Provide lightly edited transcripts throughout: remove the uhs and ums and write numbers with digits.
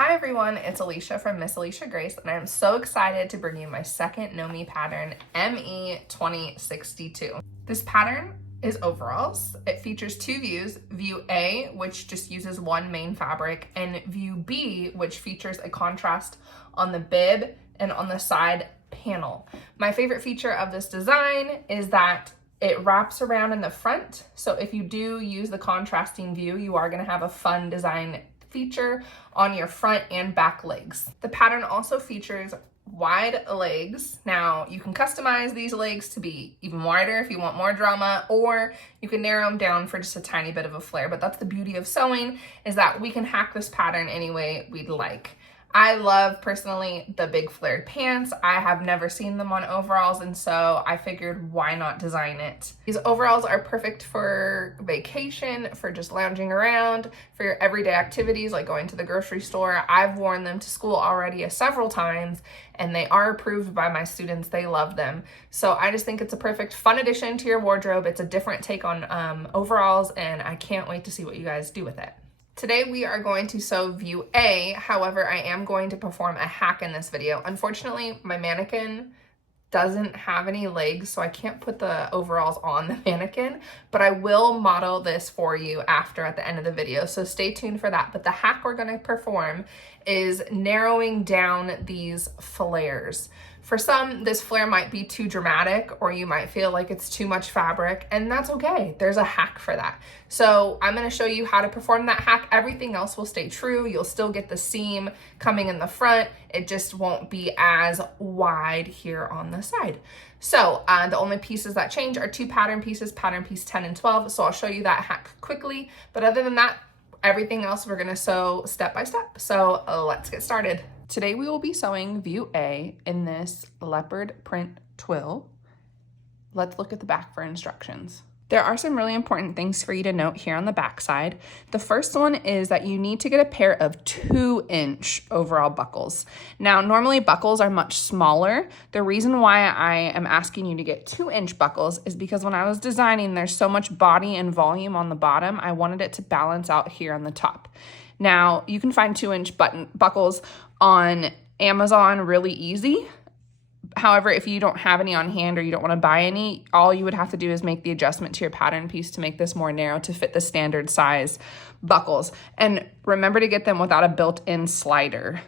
Hi everyone, it's Alisha from Miss Alisha Grace, and I'm so excited to bring you my second Know Me pattern, ME2062. This pattern is overalls. It features two views, view A, which just uses one main fabric, and view B, which features a contrast on the bib and on the side panel. My favorite feature of this design is that it wraps around in the front, so if you do use the contrasting view, you are going to have a fun design feature on your front and back legs. The pattern also features wide legs. Now you can customize these legs to be even wider if you want more drama, or you can narrow them down for just a tiny bit of a flare. But that's the beauty of sewing, is that we can hack this pattern any way we'd like. I love personally the big flared pants. I have never seen them on overalls, and so I figured why not design it. These overalls are perfect for vacation, for just lounging around, for your everyday activities like going to the grocery store. I've worn them to school already several times, and they are approved by my students. They love them. So I just think it's a perfect fun addition to your wardrobe. It's a different take on overalls, and I can't wait to see what you guys do with it. Today we are going to sew view A, however, I am going to perform a hack in this video. Unfortunately, my mannequin doesn't have any legs, so I can't put the overalls on the mannequin, but I will model this for you after at the end of the video, so stay tuned for that. But the hack we're gonna perform is narrowing down these flares. For some, this flare might be too dramatic, or you might feel like it's too much fabric, and that's okay. There's a hack for that. So I'm gonna show you how to perform that hack. Everything else will stay true. You'll still get the seam coming in the front. It just won't be as wide here on the side. So the only pieces that change are two pattern pieces, pattern piece 10 and 12. So I'll show you that hack quickly. But other than that, everything else we're gonna sew step by step. So let's get started. Today we will be sewing view A in this leopard print twill. Let's look at the back for instructions. There are some really important things for you to note here on the back side. The first one is that you need to get a pair of 2-inch overall buckles. Now, normally buckles are much smaller. The reason why I am asking you to get 2-inch buckles is because when I was designing, there's so much body and volume on the bottom, I wanted it to balance out here on the top. Now, you can find 2-inch buckles on Amazon really easy. However, if you don't have any on hand or you don't want to buy any, all you would have to do is make the adjustment to your pattern piece to make this more narrow to fit the standard size buckles. And remember to get them without a built-in slider.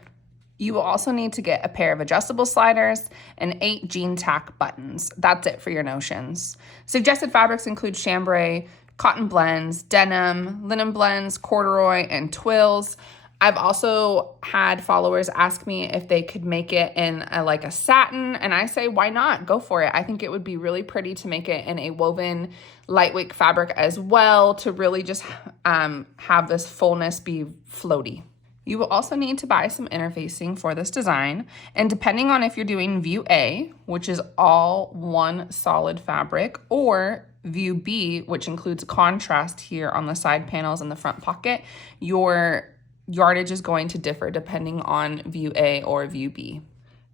You will also need to get a pair of adjustable sliders and 8 jean tack buttons. That's it for your notions. Suggested fabrics include chambray, cotton blends, denim, linen blends, corduroy, and twills. I've also had followers ask me if they could make it in like a satin, and I say, why not? Go for it. I think it would be really pretty to make it in a woven lightweight fabric as well, to really just have this fullness be floaty. You will also need to buy some interfacing for this design, and depending on if you're doing view A, which is all one solid fabric, or view B, which includes contrast here on the side panels and the front pocket, your yardage is going to differ depending on view A or view B.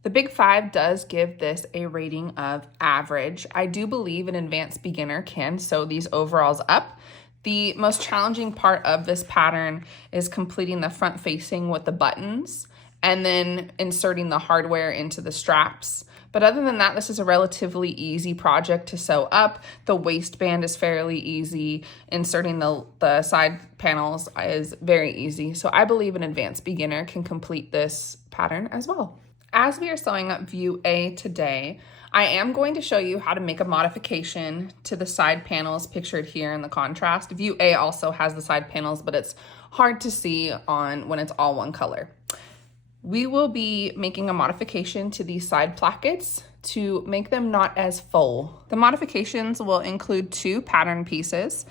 The Big Five does give this a rating of average. I do believe an advanced beginner can sew these overalls up. The most challenging part of this pattern is completing the front facing with the buttons and then inserting the hardware into the straps. But other than that, this is a relatively easy project to sew up. The waistband is fairly easy. Inserting the side panels is very easy. So I believe an advanced beginner can complete this pattern as well. As we are sewing up view A today, I am going to show you how to make a modification to the side panels pictured here in the contrast. View A also has the side panels, but it's hard to see on when it's all one color. We will be making a modification to these side plackets to make them not as full. The modifications will include 2 pattern pieces.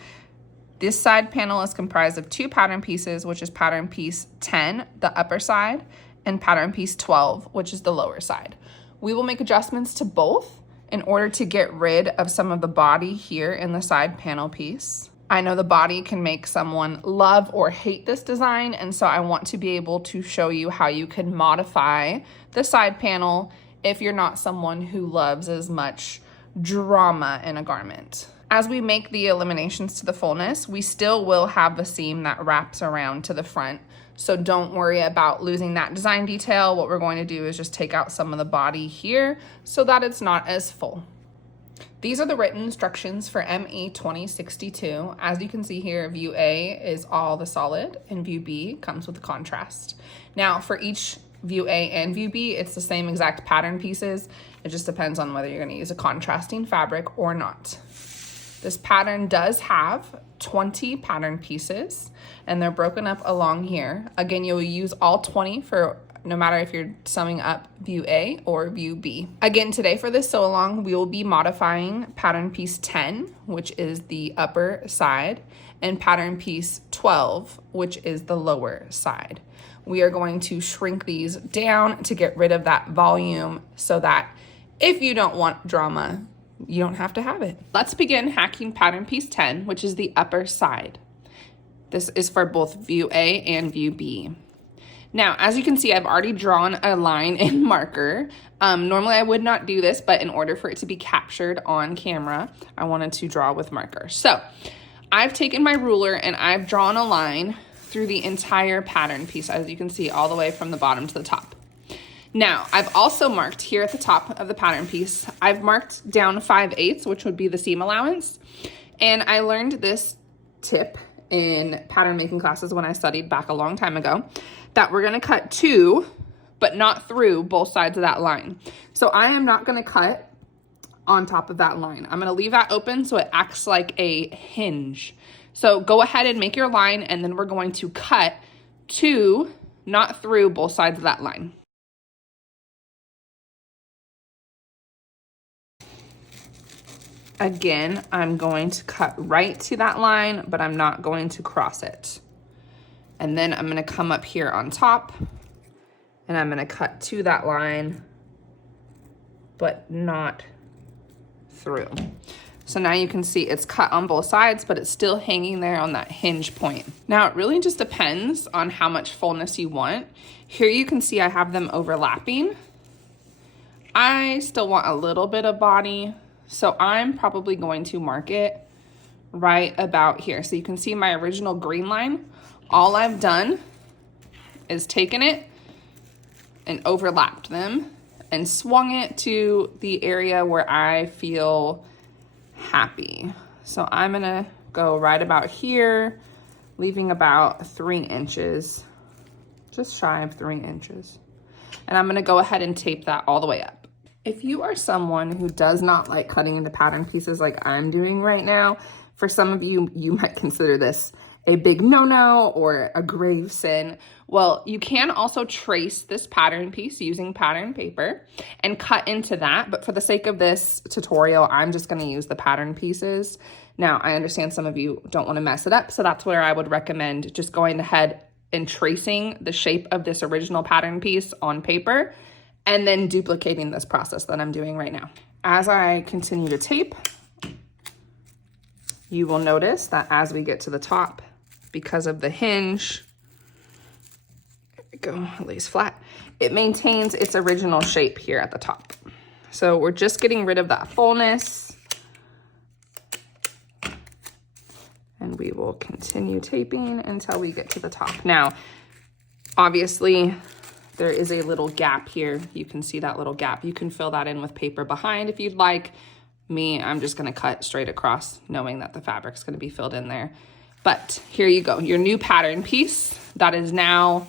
This side panel is comprised of 2 pattern pieces, which is pattern piece 10, the upper side, and pattern piece 12, which is the lower side. We will make adjustments to both in order to get rid of some of the body here in the side panel piece. I know the body can make someone love or hate this design, and so I want to be able to show you how you can modify the side panel if you're not someone who loves as much drama in a garment. As we make the eliminations to the fullness, we still will have a seam that wraps around to the front. So don't worry about losing that design detail. What we're going to do is just take out some of the body here so that it's not as full. These are the written instructions for ME2062. As you can see here, view A is all the solid and view B comes with the contrast. Now for each view A and view B, it's the same exact pattern pieces. It just depends on whether you're going to use a contrasting fabric or not. This pattern does have 20 pattern pieces and they're broken up along here. Again, you'll use all 20 for no matter if you're summing up view A or view B. Again, today for this sew along, we will be modifying pattern piece 10, which is the upper side, and pattern piece 12, which is the lower side. We are going to shrink these down to get rid of that volume so that if you don't want drama, you don't have to have it. Let's begin hacking pattern piece 10, which is the upper side. This is for both view A and view B. Now, as you can see, I've already drawn a line in marker. Normally I would not do this, but in order for it to be captured on camera, I wanted to draw with marker. So I've taken my ruler and I've drawn a line through the entire pattern piece, as you can see, all the way from the bottom to the top. Now, I've also marked here at the top of the pattern piece, I've marked down 5/8, which would be the seam allowance. And I learned this tip in pattern making classes when I studied back a long time ago, that we're gonna cut to, but not through both sides of that line. So I am not gonna cut on top of that line. I'm gonna leave that open so it acts like a hinge. So go ahead and make your line and then we're going to cut to, not through both sides of that line. Again, I'm going to cut right to that line, but I'm not going to cross it. And then I'm gonna come up here on top and I'm gonna cut to that line, but not through. So now you can see it's cut on both sides, but it's still hanging there on that hinge point. Now it really just depends on how much fullness you want. Here you can see I have them overlapping. I still want a little bit of body, so I'm probably going to mark it right about here. So you can see my original green line. All I've done is taken it and overlapped them and swung it to the area where I feel happy. So I'm gonna go right about here, leaving about 3 inches, just shy of 3 inches. And I'm gonna go ahead and tape that all the way up. If you are someone who does not like cutting into pattern pieces like I'm doing right now, for some of you, you might consider this a big no-no or a grave sin. Well, you can also trace this pattern piece using pattern paper and cut into that. But for the sake of this tutorial, I'm just gonna use the pattern pieces. Now, I understand some of you don't wanna mess it up, so that's where I would recommend just going ahead and tracing the shape of this original pattern piece on paper and then duplicating this process that I'm doing right now. As I continue to tape, you will notice that as we get to the top, because of the hinge, there we go, it lays flat, it maintains its original shape here at the top. So we're just getting rid of that fullness. And we will continue taping until we get to the top. Now, obviously, there is a little gap here. You can see that little gap. You can fill that in with paper behind if you'd like. Me, I'm just gonna cut straight across knowing that the fabric's gonna be filled in there. But here you go, your new pattern piece that is now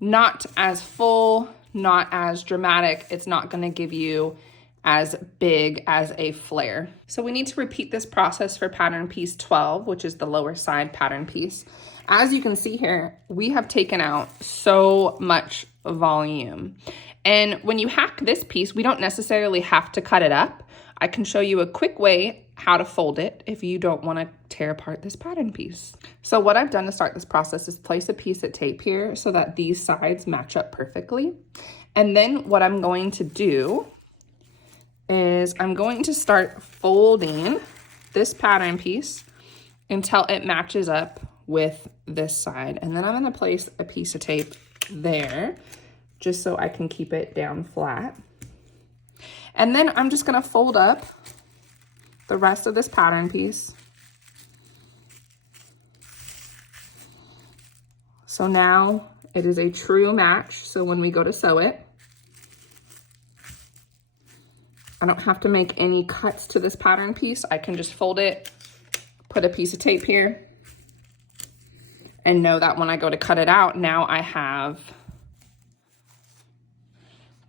not as full, not as dramatic. It's not gonna give you as big as a flare. So we need to repeat this process for pattern piece 12, which is the lower side pattern piece. As you can see here, we have taken out so much volume. And when you hack this piece, we don't necessarily have to cut it up. I can show you a quick way how to fold it if you don't want to tear apart this pattern piece. So what I've done to start this process is place a piece of tape here so that these sides match up perfectly. And then what I'm going to do is I'm going to start folding this pattern piece until it matches up with this side. And then I'm going to place a piece of tape there just so I can keep it down flat. And then I'm just gonna fold up the rest of this pattern piece. So now it is a true match. So when we go to sew it, I don't have to make any cuts to this pattern piece. I can just fold it, put a piece of tape here, and know that when I go to cut it out, now I have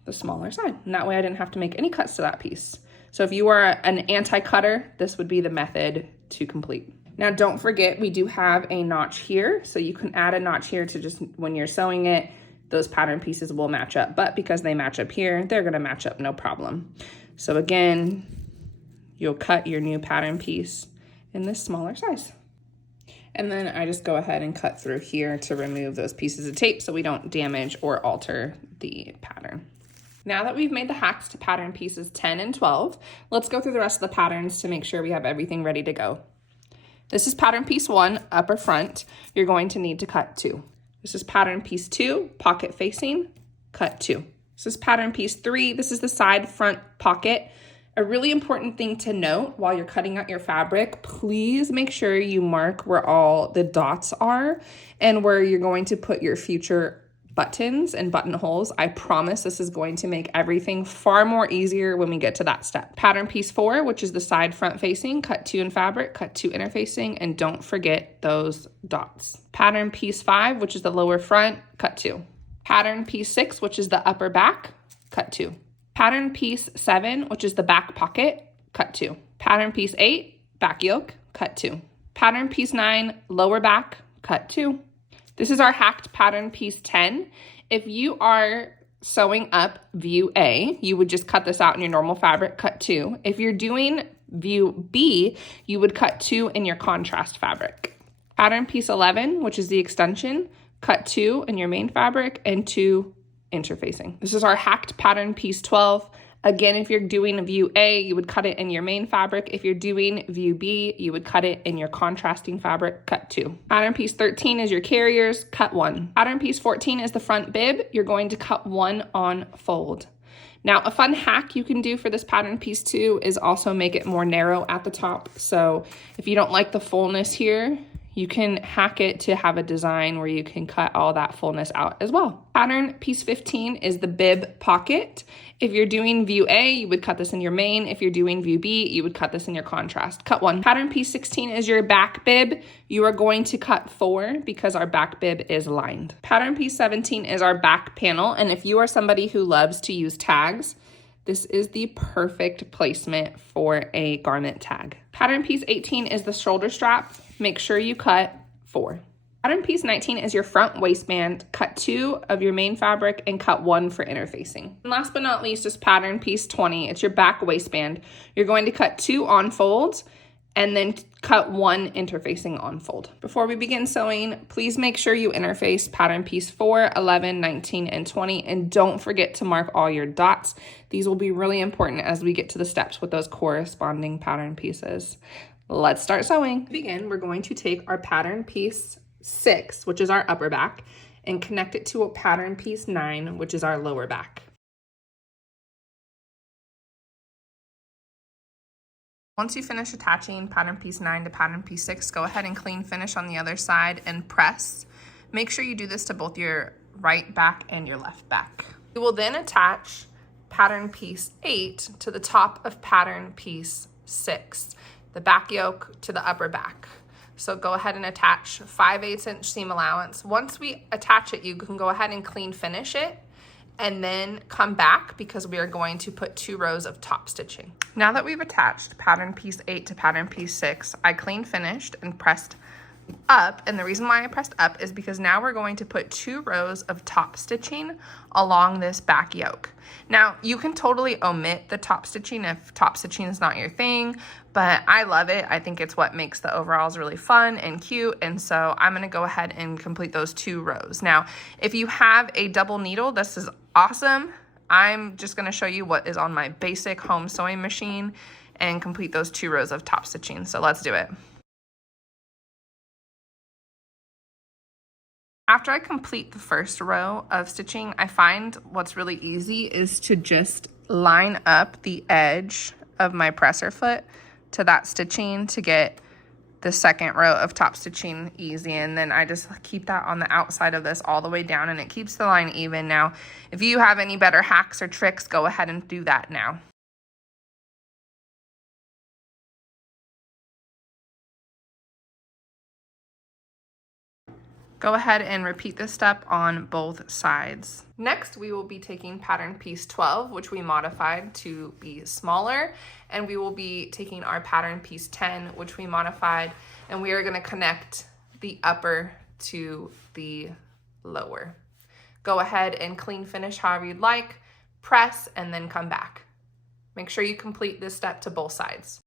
the smaller side. And that way I didn't have to make any cuts to that piece. So if you are an anti-cutter, this would be the method to complete. Now don't forget, we do have a notch here. So you can add a notch here to just, when you're sewing it, those pattern pieces will match up. But because they match up here, they're gonna match up no problem. So again, you'll cut your new pattern piece in this smaller size. And then I just go ahead and cut through here to remove those pieces of tape so we don't damage or alter the pattern. Now that we've made the hacks to pattern pieces 10 and 12, let's go through the rest of the patterns to make sure we have everything ready to go. This is pattern piece 1, upper front. You're going to need to cut 2. This is pattern piece 2, pocket facing, cut 2. This is pattern piece 3. This is the side front pocket. A really important thing to note while you're cutting out your fabric, please make sure you mark where all the dots are and where you're going to put your future buttons and buttonholes. I promise this is going to make everything far more easier when we get to that step. Pattern piece 4, which is the side front facing, cut 2 in fabric, cut 2 interfacing, and don't forget those dots. Pattern piece 5, which is the lower front, cut 2. Pattern piece 6, which is the upper back, cut 2. Pattern piece 7, which is the back pocket, cut 2. Pattern piece 8, back yoke, cut 2. Pattern piece 9, lower back, cut 2. This is our hacked pattern piece 10. If you are sewing up view A, you would just cut this out in your normal fabric, cut 2. If you're doing view B, you would cut 2 in your contrast fabric. Pattern piece 11, which is the extension, cut 2 in your main fabric and 2 interfacing. This is our hacked pattern piece 12. Again, if you're doing view A, you would cut it in your main fabric. If you're doing view B, you would cut it in your contrasting fabric, cut 2. Pattern piece 13 is your carriers, cut 1. Pattern piece 14 is the front bib. You're going to cut 1 on fold. Now, a fun hack you can do for this pattern piece 2 is also make it more narrow at the top. So if you don't like the fullness here, you can hack it to have a design where you can cut all that fullness out as well. Pattern piece 15 is the bib pocket. If you're doing view A, you would cut this in your main. If you're doing view B, you would cut this in your contrast. Cut 1. Pattern piece 16 is your back bib. You are going to cut 4 because our back bib is lined. Pattern piece 17 is our back panel. And if you are somebody who loves to use tags, this is the perfect placement for a garment tag. Pattern piece 18 is the shoulder strap. Make sure you cut 4. Pattern piece 19 is your front waistband. Cut 2 of your main fabric and cut 1 for interfacing. And last but not least is pattern piece 20. It's your back waistband. You're going to cut 2 on folds and then cut 1 interfacing on fold. Before we begin sewing, please make sure you interface pattern piece 4, 11, 19, and 20, and don't forget to mark all your dots. These will be really important as we get to the steps with those corresponding pattern pieces. Let's start sewing. To begin, we're going to take our pattern piece 6, which is our upper back, and connect it to a pattern piece 9, which is our lower back. Once you finish attaching pattern piece 9 to pattern piece 6, go ahead and clean finish on the other side and press. Make sure you do this to both your right back and your left back. You will then attach pattern piece 8 to the top of pattern piece 6, the back yoke to the upper back. So go ahead and attach 5/8 inch seam allowance. Once we attach it, you can go ahead and clean finish it and then come back because we are going to put 2 rows of top stitching. Now that we've attached pattern piece 8 to pattern piece 6, I clean finished and pressed up, and the reason why I pressed up is because now we're going to put 2 rows of top stitching along this back yoke. Now you can totally omit the top stitching if top stitching is not your thing, but I love it. I think it's what makes the overalls really fun and cute, and so I'm going to go ahead and complete those 2 rows. Now if you have a double needle, this is awesome. I'm just going to show you what is on my basic home sewing machine and complete those 2 rows of top stitching. So let's do it. After I complete the first row of stitching, I find what's really easy is to just line up the edge of my presser foot to that stitching to get the second row of top stitching easy. And then I just keep that on the outside of this all the way down, and it keeps the line even. Now, if you have any better hacks or tricks, go ahead and do that now. Go ahead and repeat this step on both sides. Next, we will be taking pattern piece 12, which we modified to be smaller, and we will be taking our pattern piece 10, which we modified, and we are going to connect the upper to the lower. Go ahead and clean finish however you'd like, press, and then come back. Make sure you complete this step to both sides.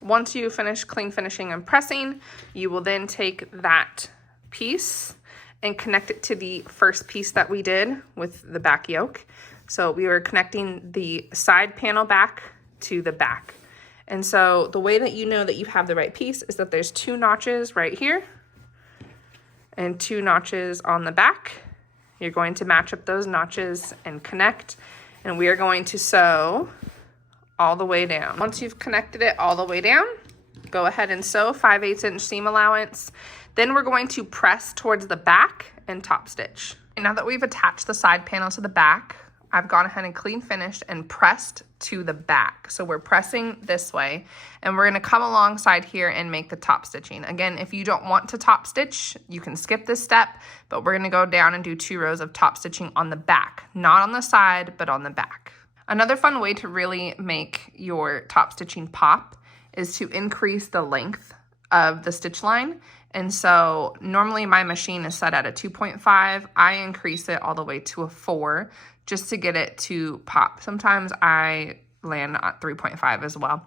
Once you finish clean finishing and pressing, you will then take that piece and connect it to the first piece that we did with the back yoke. So we were connecting the side panel back to the back. And so the way that you know that you have the right piece is that there's 2 notches right here and 2 notches on the back. You're going to match up those notches and connect, and we are going to sew all the way down. Once you've connected it all the way down, go ahead and sew 5/8 inch seam allowance. Then we're going to press towards the back and top stitch. And now that we've attached the side panel to the back, I've gone ahead and clean finished and pressed to the back. So we're pressing this way, and we're gonna come alongside here and make the top stitching. Again, if you don't want to top stitch, you can skip this step, but we're gonna go down and do 2 rows of top stitching on the back, not on the side, but on the back. Another fun way to really make your top stitching pop is to increase the length of the stitch line. And so normally my machine is set at a 2.5. I increase it all the way to a 4 just to get it to pop. Sometimes I land at 3.5 as well.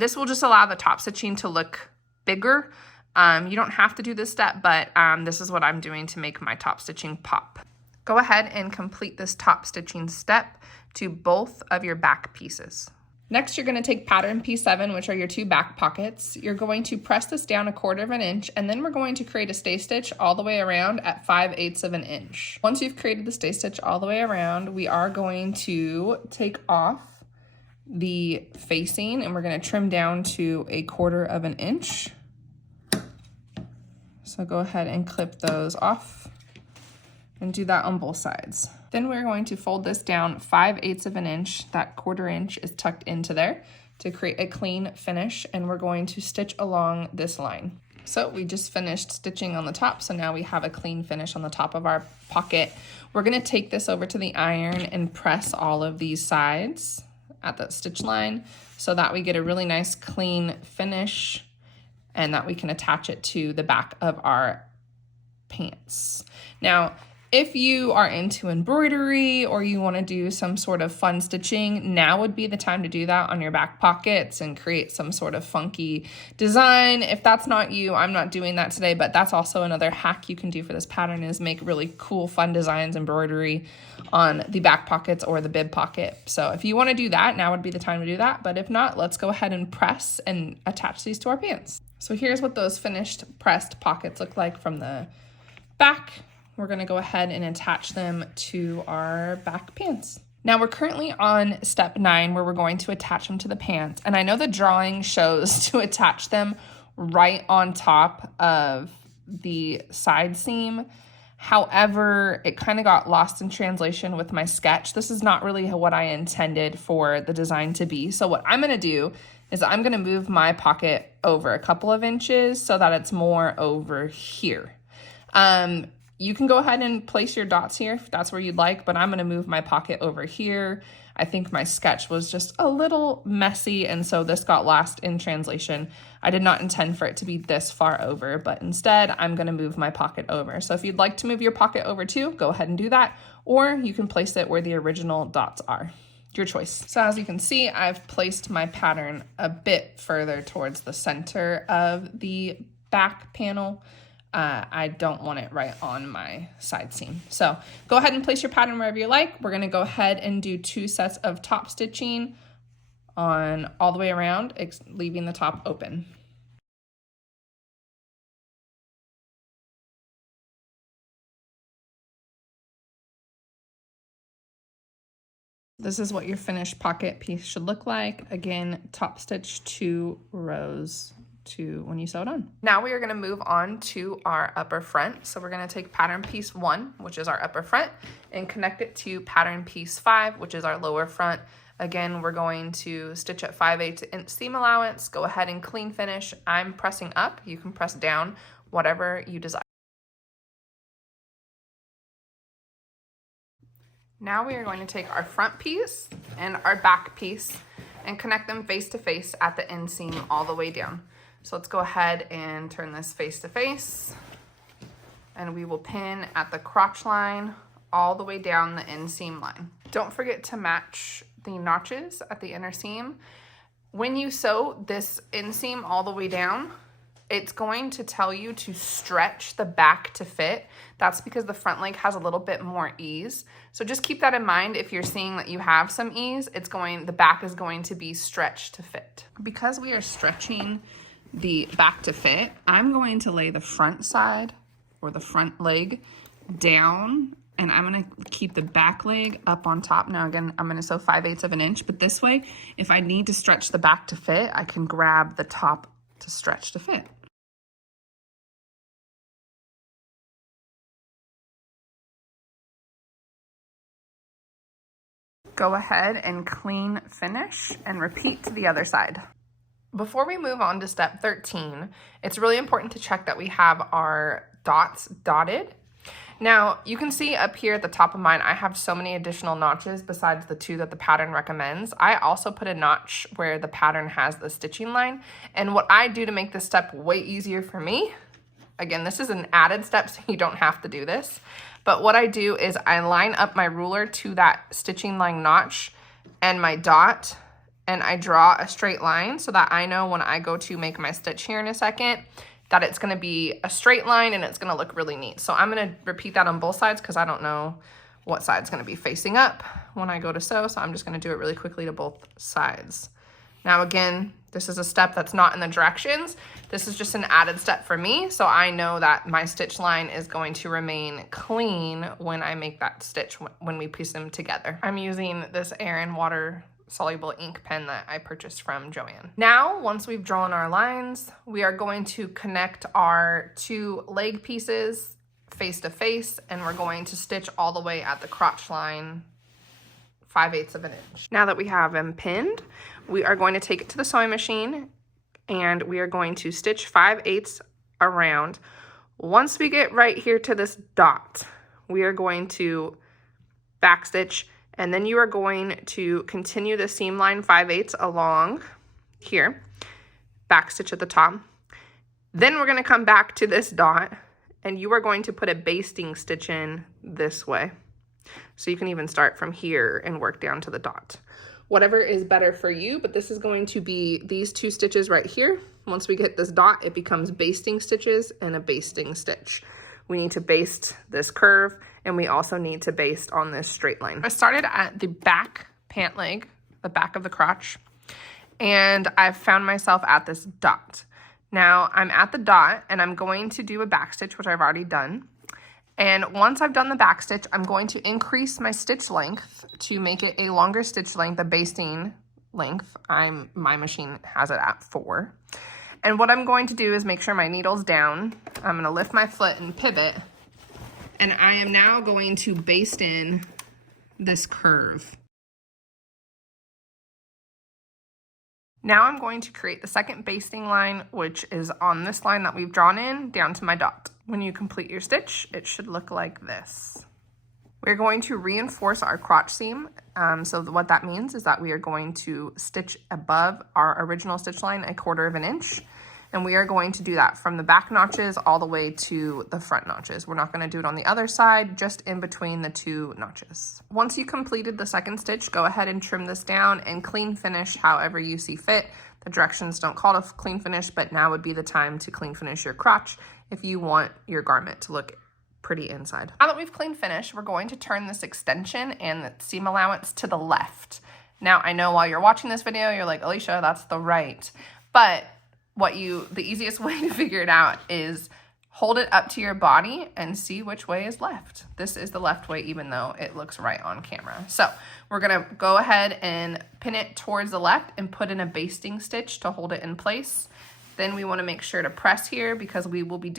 This will just allow the top stitching to look bigger. You don't have to do this step, but this is what I'm doing to make my top stitching pop. Go ahead and complete this top stitching step to both of your back pieces. Next, you're going to take pattern piece 7, which are your 2 back pockets. You're going to press this down 1/4 inch, and then we're going to create a stay stitch all the way around at 5/8 inch. Once you've created the stay stitch all the way around, we are going to take off the facing, and we're going to trim down to 1/4 inch. So go ahead and clip those off and do that on both sides. Then we're going to fold this down 5/8 inch. That 1/4 inch is tucked into there to create a clean finish, and we're going to stitch along this line. So we just finished stitching on the top, so now we have a clean finish on the top of our pocket. We're gonna take this over to the iron and press all of these sides at that stitch line so that we get a really nice clean finish and that we can attach it to the back of our pants. Now, if you are into embroidery or you want to do some sort of fun stitching, now would be the time to do that on your back pockets and create some sort of funky design. If that's not you, I'm not doing that today, but that's also another hack you can do for this pattern is make really cool, fun designs, embroidery on the back pockets or the bib pocket. So if you want to do that, now would be the time to do that. But if not, let's go ahead and press and attach these to our pants. So here's what those finished pressed pockets look like from the back. We're going to go ahead and attach them to our back pants. Now we're currently on step 9 where we're going to attach them to the pants. And I know the drawing shows to attach them right on top of the side seam. However, it kind of got lost in translation with my sketch. This is not really what I intended for the design to be. So what I'm going to do is I'm going to move my pocket over a couple of inches so that it's more over here. You can go ahead and place your dots here if that's where you'd like, but I'm going to move my pocket over here. I think my sketch was just a little messy, and so this got lost in translation. I did not intend for it to be this far over, but instead I'm going to move my pocket over. So if you'd like to move your pocket over too, go ahead and do that, or you can place it where the original dots are. Your choice. So as you can see, I've placed my pattern a bit further towards the center of the back panel. I don't want it right on my side seam. So go ahead and place your pattern wherever you like. We're gonna go ahead and do 2 sets of top stitching on all the way around, leaving the top open. This is what your finished pocket piece should look like. Again, top stitch 2 rows to when you sew it on. Now we are going to move on to our upper front. So we're going to take pattern piece 1, which is our upper front, and connect it to pattern piece 5, which is our lower front. Again, we're going to stitch at 5/8 inch seam allowance. Go ahead and clean finish. I'm pressing up. You can press down, whatever you desire. Now we are going to take our front piece and our back piece and connect them face to face at the inseam all the way down. So let's go ahead and turn this face to face, and we will pin at the crotch line all the way down the inseam line. Don't forget to match the notches at the inner seam. When you sew this inseam all the way down, it's going to tell you to stretch the back to fit. That's because the front leg has a little bit more ease. So just keep that in mind. If you're seeing that you have some ease, the back is going to be stretched to fit. Because we are stretching the back to fit, I'm going to lay the front side or the front leg down, and I'm going to keep the back leg up on top. Now again, I'm going to sew 5/8 inch, but this way, if I need to stretch the back to fit, I can grab the top to stretch to fit. Go ahead and clean finish and repeat to the other side. Before we move on to step 13, it's really important to check that we have our dots dotted. Now, you can see up here at the top of mine, I have so many additional notches besides the 2 that the pattern recommends. I also put a notch where the pattern has the stitching line. And what I do to make this step way easier for me, again, this is an added step, so you don't have to do this. But what I do is I line up my ruler to that stitching line notch and my dot, and I draw a straight line so that I know when I go to make my stitch here in a second that it's going to be a straight line and it's going to look really neat. So I'm going to repeat that on both sides because I don't know what side's going to be facing up when I go to sew. So I'm just going to do it really quickly to both sides. Now again, this is a step that's not in the directions. This is just an added step for me, so I know that my stitch line is going to remain clean when I make that stitch when we piece them together. I'm using this Aran water soluble ink pen that I purchased from Joann. Now, once we've drawn our lines, we are going to connect our 2 leg pieces face to face, and we're going to stitch all the way at the crotch line 5/8 inch. Now that we have them pinned, we are going to take it to the sewing machine and we are going to stitch 5/8 around. Once we get right here to this dot, we are going to backstitch, and then you are going to continue the seam line 5/8 along here, backstitch at the top. Then we're going to come back to this dot, and you are going to put a basting stitch in this way. So you can even start from here and work down to the dot. Whatever is better for you, but this is going to be these 2 stitches right here. Once we get this dot, it becomes basting stitches and a basting stitch. We need to baste this curve, and we also need to baste on this straight line. I started at the back pant leg, the back of the crotch, and I've found myself at this dot. Now I'm at the dot and I'm going to do a back stitch, which I've already done. And once I've done the back stitch, I'm going to increase my stitch length to make it a longer stitch length, the basting length. My machine has it at 4. And what I'm going to do is make sure my needle's down. I'm going to lift my foot and pivot. And I am now going to baste in this curve. Now I'm going to create the second basting line, which is on this line that we've drawn in down to my dot. When you complete your stitch, it should look like this. We're going to reinforce our crotch seam. So what that means is that we are going to stitch above our original stitch line 1/4 inch. And we are going to do that from the back notches all the way to the front notches. We're not going to do it on the other side, just in between the 2 notches. Once you completed the second stitch, go ahead and trim this down and clean finish however you see fit. The directions don't call to clean finish, but now would be the time to clean finish your crotch if you want your garment to look pretty inside. Now that we've clean finished, we're going to turn this extension and the seam allowance to the left. Now, I know while you're watching this video, you're like, Alisha, that's the right. But the easiest way to figure it out is Hold it up to your body and see which way is left. This is the left way, even though it looks right on camera. So we're gonna go ahead and pin it towards the left and put in a basting stitch to hold it in place. Then we wanna make sure to press here because we will be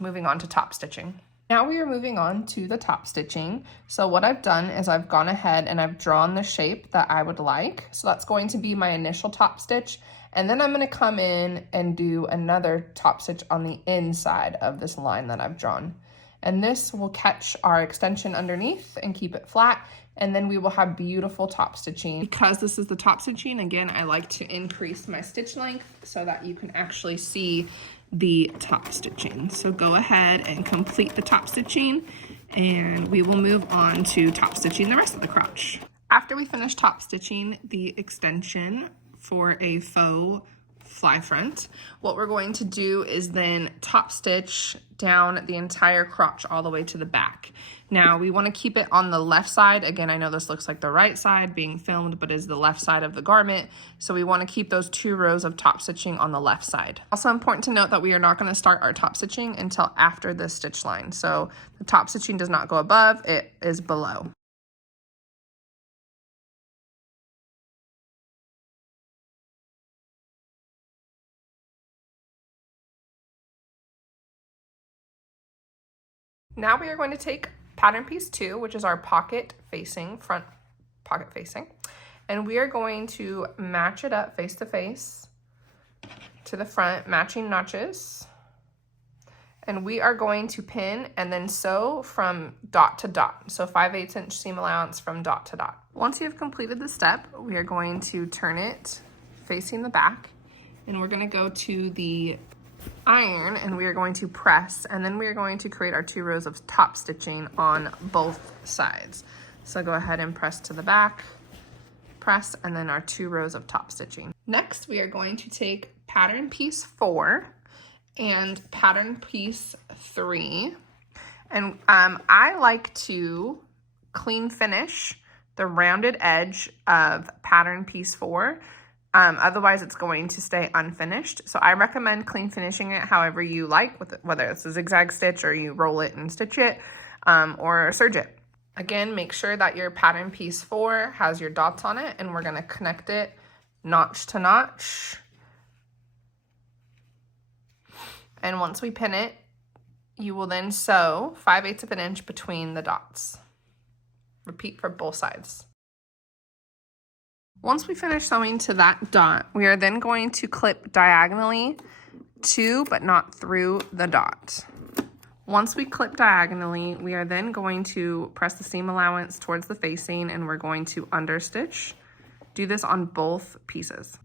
moving on to top stitching. Now we are moving on to the top stitching. So what I've done is I've gone ahead and I've drawn the shape that I would like. So that's going to be my initial top stitch. And then I'm gonna come in and do another top stitch on the inside of this line that I've drawn. And this will catch our extension underneath and keep it flat. And then we will have beautiful top stitching. Because this is the top stitching, again, I like to increase my stitch length so that you can actually see the top stitching. So go ahead and complete the top stitching and we will move on to top stitching the rest of the crotch. After we finish top stitching the extension for a faux fly front, what we're going to do is then top stitch down the entire crotch all the way to the back. Now we want to keep it on the left side. Again, I know this looks like the right side being filmed, but is the left side of the garment. So we want to keep those 2 rows of top stitching on the left side. Also important to note that we are not going to start our top stitching until after this stitch line. So the top stitching does not go above, it is below. Now we are going to take pattern piece 2, which is our pocket facing, front pocket facing, and we are going to match it up face to face to the front, matching notches. And we are going to pin and then sew from dot to dot. So 5/8 inch seam allowance from dot to dot. Once you have completed the step, we are going to turn it facing the back and we're going to go to the iron and we are going to press, and then we are going to create our 2 rows of top stitching on both sides. So go ahead and press to the back, press, and then our 2 rows of top stitching. Next, we are going to take pattern piece 4 and pattern piece 3. And I like to clean finish the rounded edge of pattern piece 4. Otherwise it's going to stay unfinished. So I recommend clean finishing it however you like, whether it's a zigzag stitch or you roll it and stitch it, or serge it. Again, make sure that your pattern piece 4 has your dots on it, and we're gonna connect it notch to notch. And once we pin it, you will then sew 5/8 of an inch between the dots. Repeat for both sides. Once we finish sewing to that dot, we are then going to clip diagonally to, but not through, the dot. Once we clip diagonally, we are then going to press the seam allowance towards the facing and we're going to understitch. Do this on both pieces.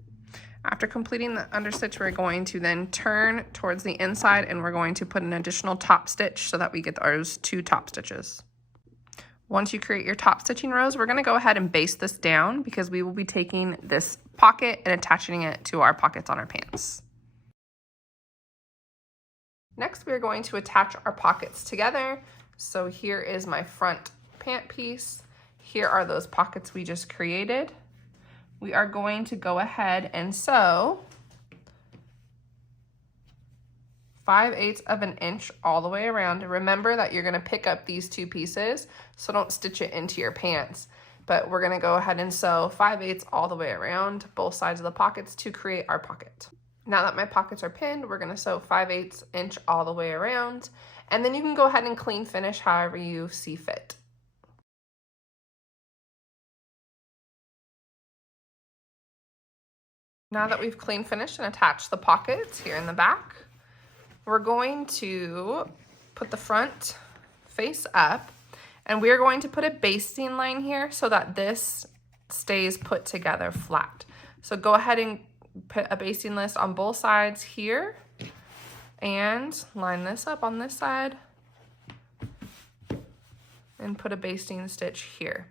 After completing the understitch, we're going to then turn towards the inside and we're going to put an additional top stitch so that we get those 2 top stitches. Once you create your top stitching rows, we're gonna go ahead and baste this down because we will be taking this pocket and attaching it to our pockets on our pants. Next, we're going to attach our pockets together. So here is my front pant piece. Here are those pockets we just created. We are going to go ahead and sew 5/8 of an inch all the way around. Remember that you're gonna pick up these 2 pieces, so don't stitch it into your pants. But we're gonna go ahead and sew 5/8 all the way around both sides of the pockets to create our pocket. Now that my pockets are pinned, we're gonna sew 5/8 inch all the way around, and then you can go ahead and clean finish however you see fit. Now that we've clean finished and attached the pockets here in the back, we're going to put the front face up and we're going to put a basting line here so that this stays put together flat. So go ahead and put a basting list on both sides here and line this up on this side and put a basting stitch here.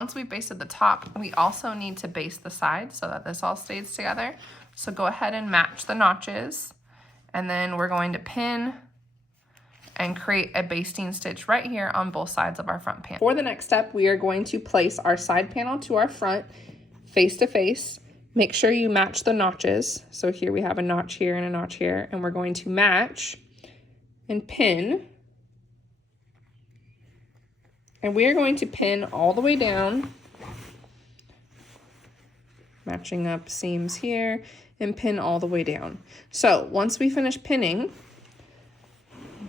Once we basted the top, we also need to baste the sides so that this all stays together. So go ahead and match the notches. And then we're going to pin and create a basting stitch right here on both sides of our front panel. For the next step, we are going to place our side panel to our front face to face. Make sure you match the notches. So here we have a notch here and a notch here, and we're going to match and pin. And we are going to pin all the way down, matching up seams here, and pin all the way down. So once we finish pinning,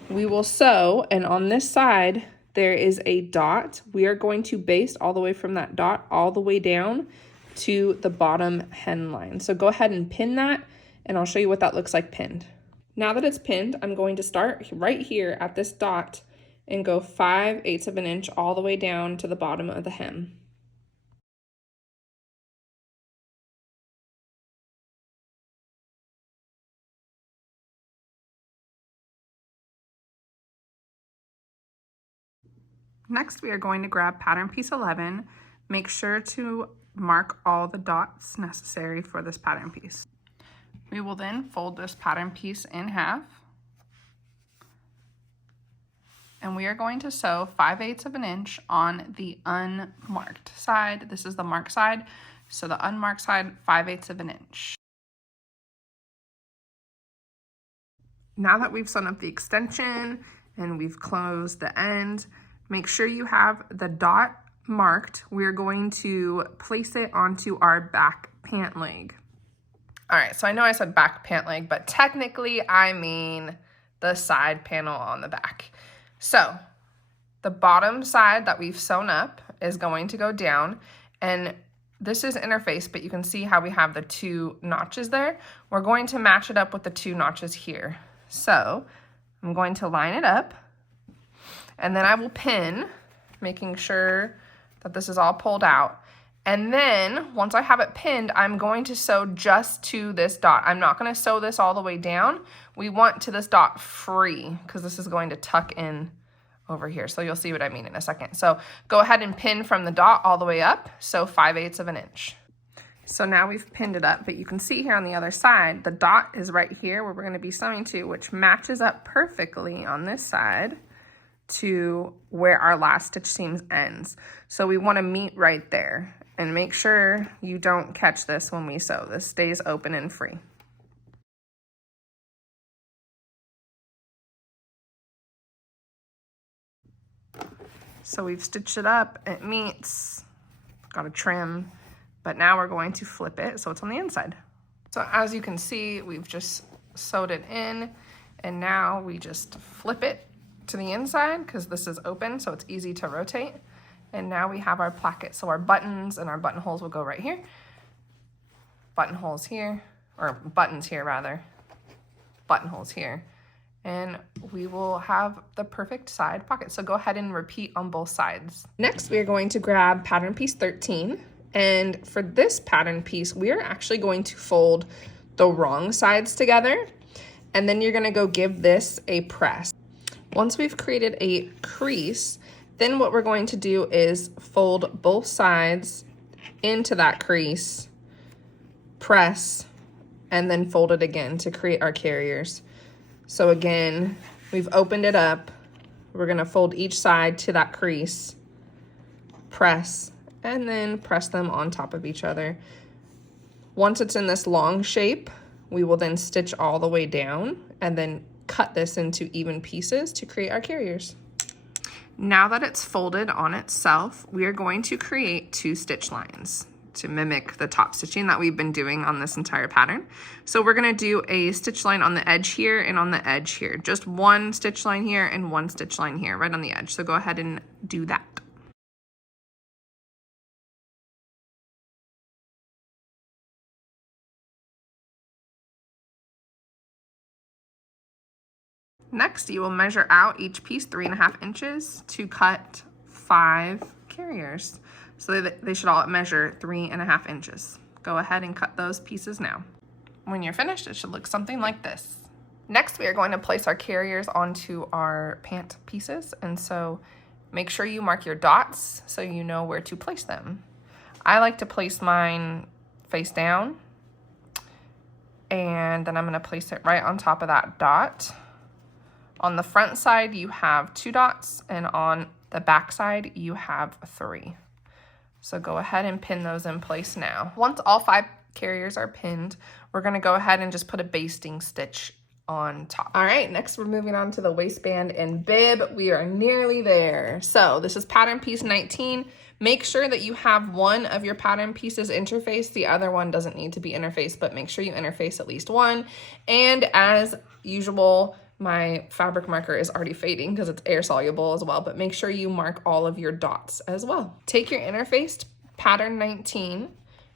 we will sew, and on this side, there is a dot. We are going to baste all the way from that dot all the way down to the bottom hemline. So go ahead and pin that, and I'll show you what that looks like pinned. Now that it's pinned, I'm going to start right here at this dot and go 5/8 of an inch all the way down to the bottom of the hem. Next, we are going to grab pattern piece 11. Make sure to mark all the dots necessary for this pattern piece. We will then fold this pattern piece in half. And we are going to sew 5/8 of an inch on the unmarked side. This is the marked side. So the unmarked side, 5/8 of an inch. Now that we've sewn up the extension and we've closed the end, make sure you have the dot marked. We're going to place it onto our back pant leg. All right, so I know I said back pant leg, but technically I mean the side panel on the back. So the bottom side that we've sewn up is going to go down, and this is interfaced, but you can see how we have the 2 notches there. We're going to match it up with the 2 notches here. So I'm going to line it up, and then I will pin, making sure that this is all pulled out. And then once I have it pinned, I'm going to sew just to this dot. I'm not going to sew this all the way down. We want to this dot free because this is going to tuck in over here. So you'll see what I mean in a second. So go ahead and pin from the dot all the way up. So 5/8 of an inch. So now we've pinned it up, but you can see here on the other side, the dot is right here where we're going to be sewing to, which matches up perfectly on this side to where our last stitch seam ends. So we want to meet right there, and make sure you don't catch this when we sew. This stays open and free. So we've stitched it up, it meets, got a trim, but now we're going to flip it so it's on the inside. So as you can see, we've just sewed it in, and now we just flip it to the inside because this is open, so it's easy to rotate. And now we have our placket. So our buttons and our buttonholes will go right here. Buttonholes here, or buttons here rather. Buttonholes here. And we will have the perfect side pocket. So go ahead and repeat on both sides. Next, we are going to grab pattern piece 13. And for this pattern piece, we are actually going to fold the wrong sides together. And then you're gonna go give this a press. Once we've created a crease, then what we're going to do is fold both sides into that crease, press, and then fold it again to create our carriers. So again, we've opened it up. We're gonna fold each side to that crease, press, and then press them on top of each other. Once it's in this long shape, we will then stitch all the way down and then cut this into even pieces to create our carriers. Now that it's folded on itself, we are going to create 2 stitch lines to mimic the top stitching that we've been doing on this entire pattern. So we're gonna do a stitch line on the edge here and on the edge here. Just 1 stitch line here and 1 stitch line here, right on the edge. So go ahead and do that. Next, you will measure out each piece 3.5 inches to cut 5 carriers. So they should all measure 3.5 inches. Go ahead and cut those pieces now. When you're finished, it should look something like this. Next, we are going to place our carriers onto our pant pieces. And so make sure you mark your dots so you know where to place them. I like to place mine face down, and then I'm gonna place it right on top of that dot. On the front side, you have 2 dots, and on the back side, you have 3. So go ahead and pin those in place now. Once all 5 carriers are pinned, we're gonna go ahead and just put a basting stitch on top. All right, next we're moving on to the waistband and bib. We are nearly there. So this is pattern piece 19. Make sure that you have one of your pattern pieces interfaced. The other one doesn't need to be interfaced, but make sure you interface at least one. And as usual, my fabric marker is already fading because it's air soluble as well, but make sure you mark all of your dots as well. Take your interfaced pattern 19.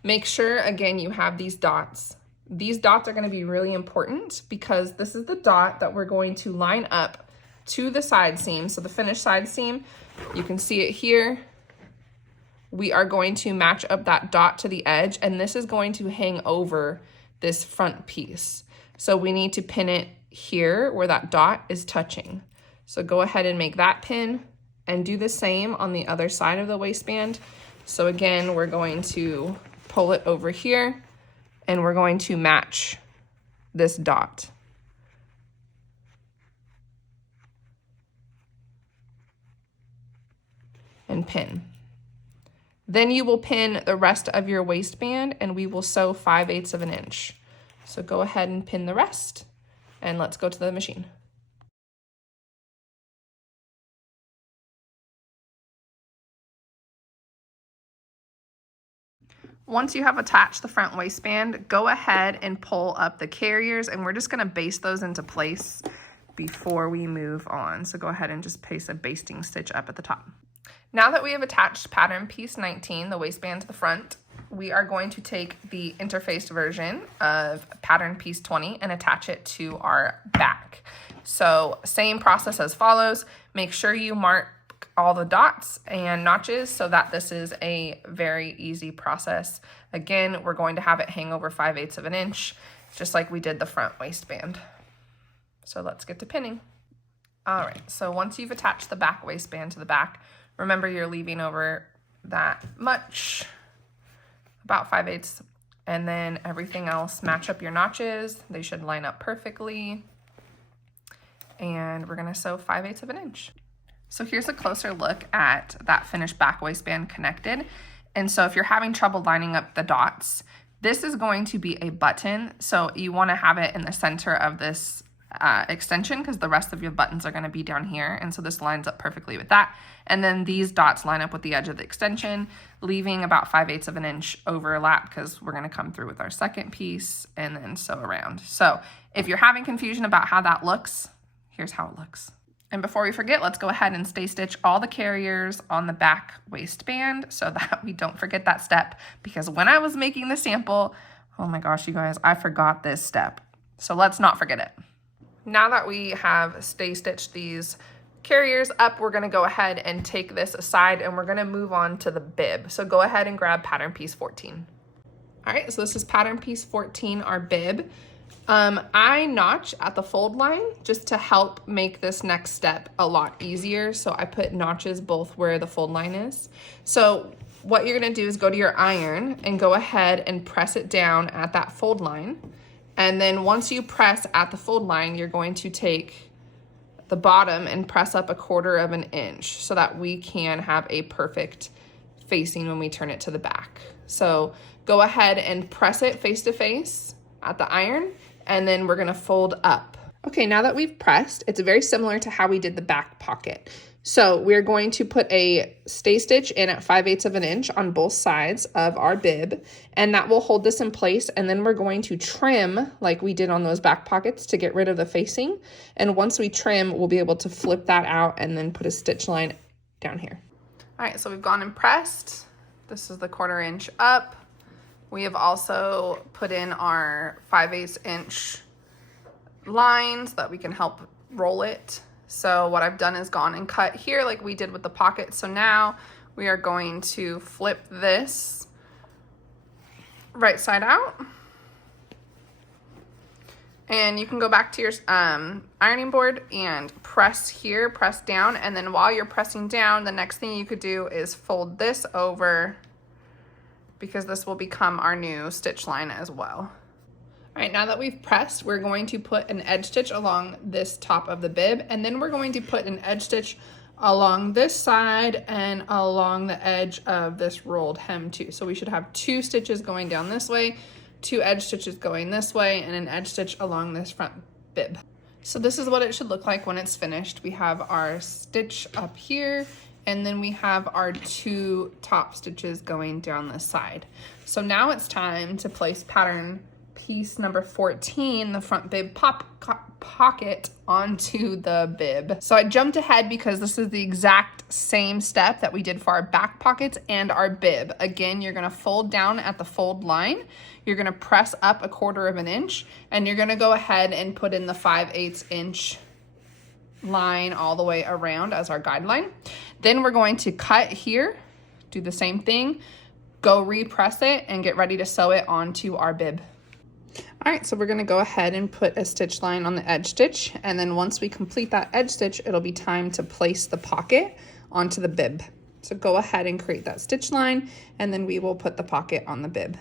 Make sure, again, you have these dots. These dots are going to be really important because this is the dot that we're going to line up to the side seam. So the finished side seam, you can see it here. We are going to match up that dot to the edge, and this is going to hang over this front piece. So we need to pin it here where that dot is touching. So go ahead and make that pin and do the same on the other side of the waistband. So again, we're going to pull it over here and we're going to match this dot. And pin. Then you will pin the rest of your waistband and we will sew 5/8 of an inch. So go ahead and pin the rest and let's go to the machine. Once you have attached the front waistband, go ahead and pull up the carriers, and we're just gonna baste those into place before we move on. So go ahead and just place a basting stitch up at the top. Now that we have attached pattern piece 19, the waistband to the front, we are going to take the interfaced version of pattern piece 20 and attach it to our back. So same process as follows. Make sure you mark all the dots and notches so that this is a very easy process. Again, we're going to have it hang over 5/8 of an inch, just like we did the front waistband. So let's get to pinning. All right, so once you've attached the back waistband to the back, remember you're leaving over that much, about 5/8, and then everything else, match up your notches. They should line up perfectly. And we're gonna sew 5/8 of an inch. So here's a closer look at that finished back waistband connected. And so if you're having trouble lining up the dots, this is going to be a button. So you wanna have it in the center of this extension because the rest of your buttons are gonna be down here. And so this lines up perfectly with that. And then these dots line up with the edge of the extension, leaving about 5/8 of an inch overlap because we're gonna come through with our second piece and then sew around. So if you're having confusion about how that looks, here's how it looks. And before we forget, let's go ahead and stay stitch all the carriers on the back waistband so that we don't forget that step, because when I was making the sample, oh my gosh, you guys, I forgot this step. So let's not forget it. Now that we have stay stitched these carriers up, we're gonna go ahead and take this aside and we're gonna move on to the bib. So go ahead and grab pattern piece 14. All right, so this is pattern piece 14, our bib. I notch at the fold line just to help make this next step a lot easier. So I put notches both where the fold line is. So what you're gonna do is go to your iron and go ahead and press it down at that fold line. And then once you press at the fold line, you're going to take the bottom and press up 1/4 of an inch so that we can have a perfect facing when we turn it to the back. So go ahead and press it face to face at the iron, and then we're gonna fold up. Okay, now that we've pressed, it's very similar to how we did the back pocket. So we're going to put a stay stitch in at 5/8 of an inch on both sides of our bib, and that will hold this in place. And then we're going to trim like we did on those back pockets to get rid of the facing. And once we trim, we'll be able to flip that out and then put a stitch line down here. All right, so we've gone and pressed. This is the 1/4 inch up. We have also put in our 5/8 inch lines so that we can help roll it. So what I've done is gone and cut here like we did with the pocket. So now we are going to flip this right side out. And you can go back to your ironing board and press here, press down. And then while you're pressing down, the next thing you could do is fold this over, because this will become our new stitch line as well. All right, now that we've pressed, we're going to put an edge stitch along this top of the bib, and then we're going to put an edge stitch along this side and along the edge of this rolled hem too. So we should have 2 stitches going down this way, 2 edge stitches going this way, and an edge stitch along this front bib. So this is what it should look like when it's finished. We have our stitch up here, and then we have our 2 top stitches going down the side. So now it's time to place pattern piece number 14, the front bib pocket, onto the bib. So I jumped ahead because this is the exact same step that we did for our back pockets and our bib. Again, you're gonna fold down at the fold line, you're gonna press up 1/4 of an inch, and you're gonna go ahead and put in the 5/8 inch line all the way around as our guideline. Then we're going to cut here, do the same thing, go repress it, and get ready to sew it onto our bib. All right, so we're gonna go ahead and put a stitch line on the edge stitch, and then once we complete that edge stitch, it'll be time to place the pocket onto the bib. So go ahead and create that stitch line, and then we will put the pocket on the bib.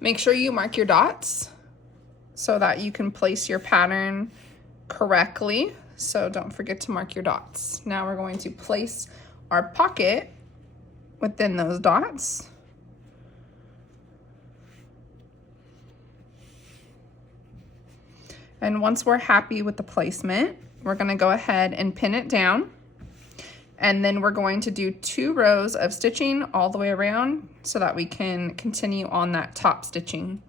Make sure you mark your dots so that you can place your pattern correctly. So don't forget to mark your dots. Now we're going to place our pocket within those dots. And once we're happy with the placement, we're gonna go ahead and pin it down. And then we're going to do 2 rows of stitching all the way around so that we can continue on that top stitching.